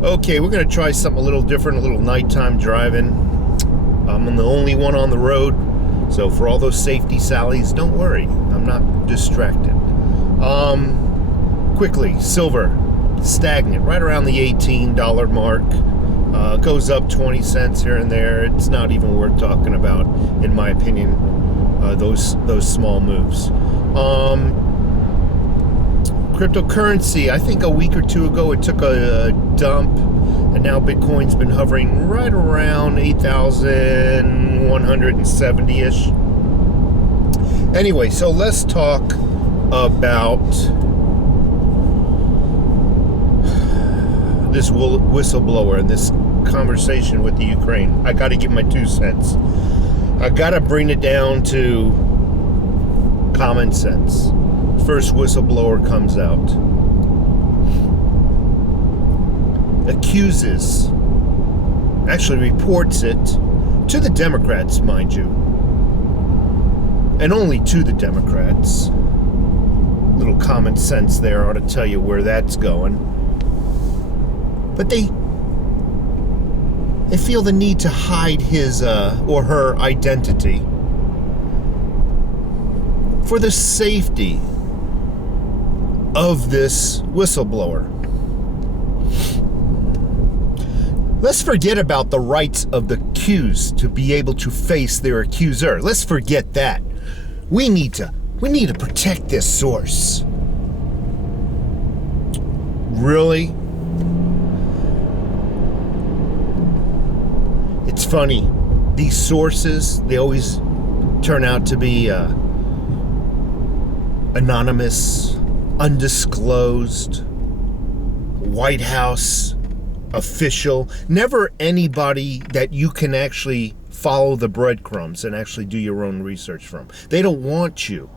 Okay, we're going to try something a little different, a little nighttime driving. I'm the only one on the road, so for all those safety sallies, don't worry. I'm not distracted. Quickly, silver, stagnant, right around the $18 mark. Goes up 20 cents here and there. It's not even worth talking about, in my opinion, those small moves. Cryptocurrency, I think a week or two ago it took a dump, and now Bitcoin's been hovering right around 8,170-ish. Anyway, so let's talk about this whistleblower and this conversation with the Ukraine. I got to give my 2 cents. I got to bring it down to common sense. First whistleblower comes out, accuses, actually reports it to the Democrats, mind you, and only to the Democrats. Little common sense there ought to tell you where that's going. But they feel the need to hide his or her identity for the safety of this whistleblower. Let's forget about the rights of the accused to be able to face their accuser. Let's forget that. We need to protect this source. Really? It's funny. These sources, they always turn out to be anonymous, undisclosed, White House official, never anybody that you can actually follow the breadcrumbs and actually do your own research from. They don't want you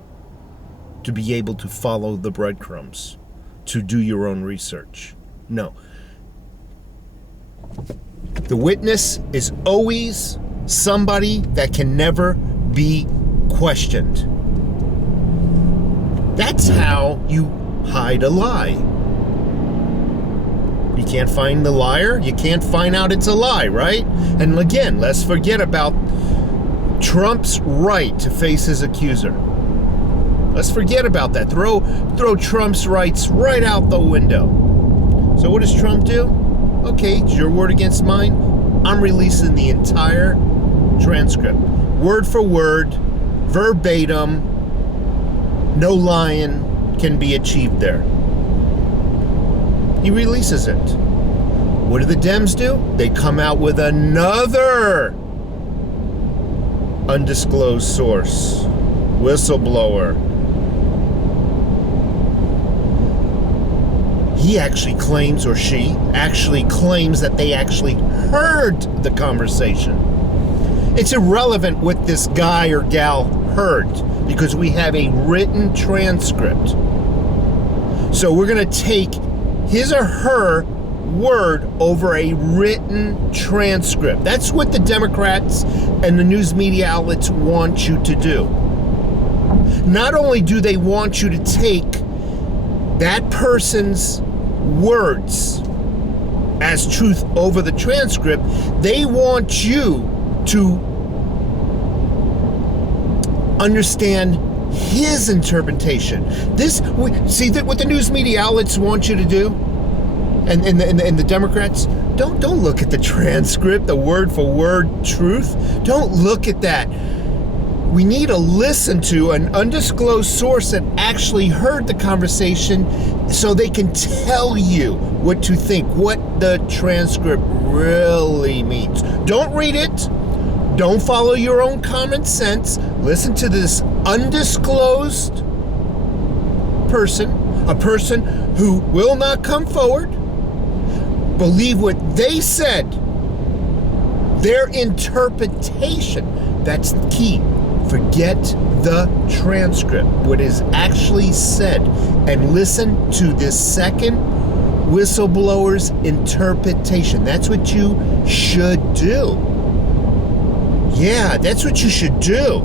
to be able to follow the breadcrumbs to do your own research. No. The witness is always somebody that can never be questioned. That's how you hide a lie. You can't find the liar, you can't find out it's a lie, right? And again, let's forget about Trump's right to face his accuser. Let's forget about that. Throw Trump's rights right out the window. So what does Trump do? Okay, it's your word against mine. I'm releasing the entire transcript. Word for word, verbatim. No lying can be achieved there. He releases it. What do the Dems do? They come out with another undisclosed source, whistleblower. He actually claims, or she actually claims, that they actually heard the conversation. It's irrelevant what this guy or gal heard, because we have a written transcript. So we're going to take his or her word over a written transcript. That's what the Democrats and the news media outlets want you to do. Not only do they want you to take that person's words as truth over the transcript, they want you to understand his interpretation. See that what the news media outlets want you to do, and the Democrats, don't look at the transcript, the word for word truth. Don't look at that. We need to listen to an undisclosed source that actually heard the conversation, so they can tell you what to think, what the transcript really means. Don't read it. Don't follow your own common sense. Listen to this undisclosed person, a person who will not come forward. Believe what they said, their interpretation. That's the key. Forget the transcript, what is actually said, and listen to this second whistleblower's interpretation. That's what you should do. Yeah, that's what you should do.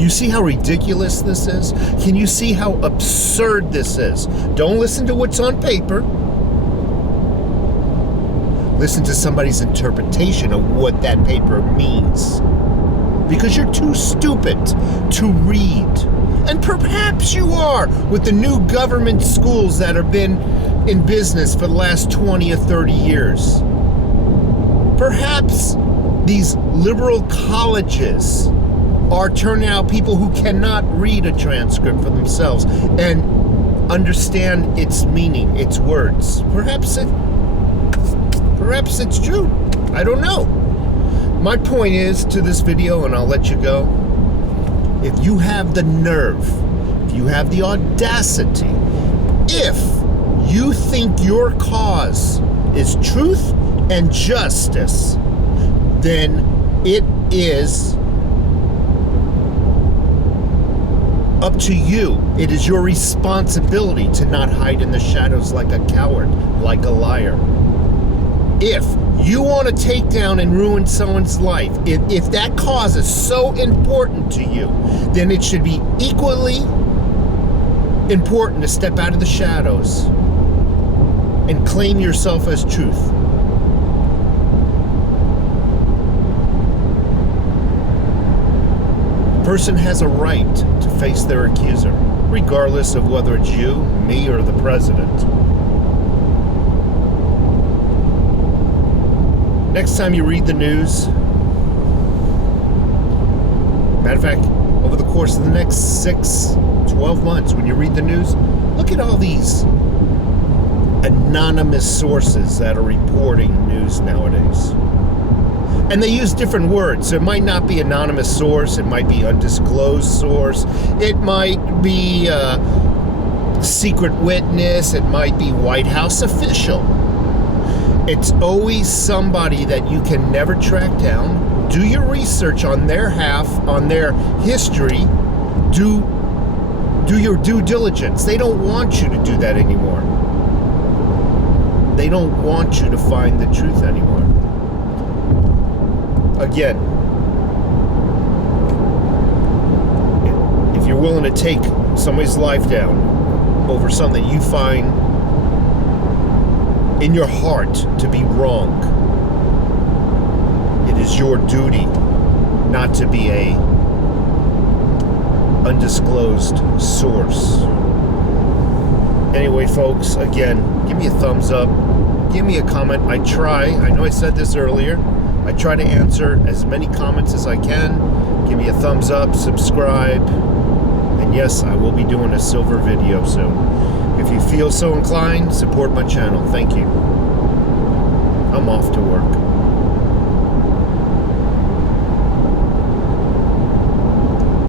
You see how ridiculous this is? Can you see how absurd this is? Don't listen to what's on paper. Listen to somebody's interpretation of what that paper means. Because you're too stupid to read. And perhaps you are with the new government schools that have been in business for the last 20 or 30 years. Perhaps these liberal colleges are turning out people who cannot read a transcript for themselves and understand its meaning, its words. Perhaps it's true. I don't know. My point is to this video, and I'll let you go, if you have the nerve, if you have the audacity, if you think your cause is truth and justice, then it is up to you. It is your responsibility to not hide in the shadows like a coward, like a liar. If you want to take down and ruin someone's life, if that cause is so important to you, then it should be equally important to step out of the shadows and claim yourself as truth. A person has a right to face their accuser, regardless of whether it's you, me, or the president. Next time you read the news, matter of fact, over the course of the next 12 months, when you read the news, look at all these anonymous sources that are reporting news nowadays. And they use different words. It might not be anonymous source, it might be undisclosed source, it might be secret witness, it might be White House official. It's always somebody that you can never track down. Do your research on their on their history. Do your due diligence. They don't want you to do that anymore. They don't want you to find the truth anymore. Again, if you're willing to take somebody's life down over something you find in your heart to be wrong, it is your duty not to be a undisclosed source. Anyway, folks, again, give me a thumbs up, give me a comment. I know I said this earlier, I try to answer as many comments as I can. Give me a thumbs up, subscribe, and yes, I will be doing a silver video soon. If you feel so inclined, support my channel. Thank you. I'm off to work.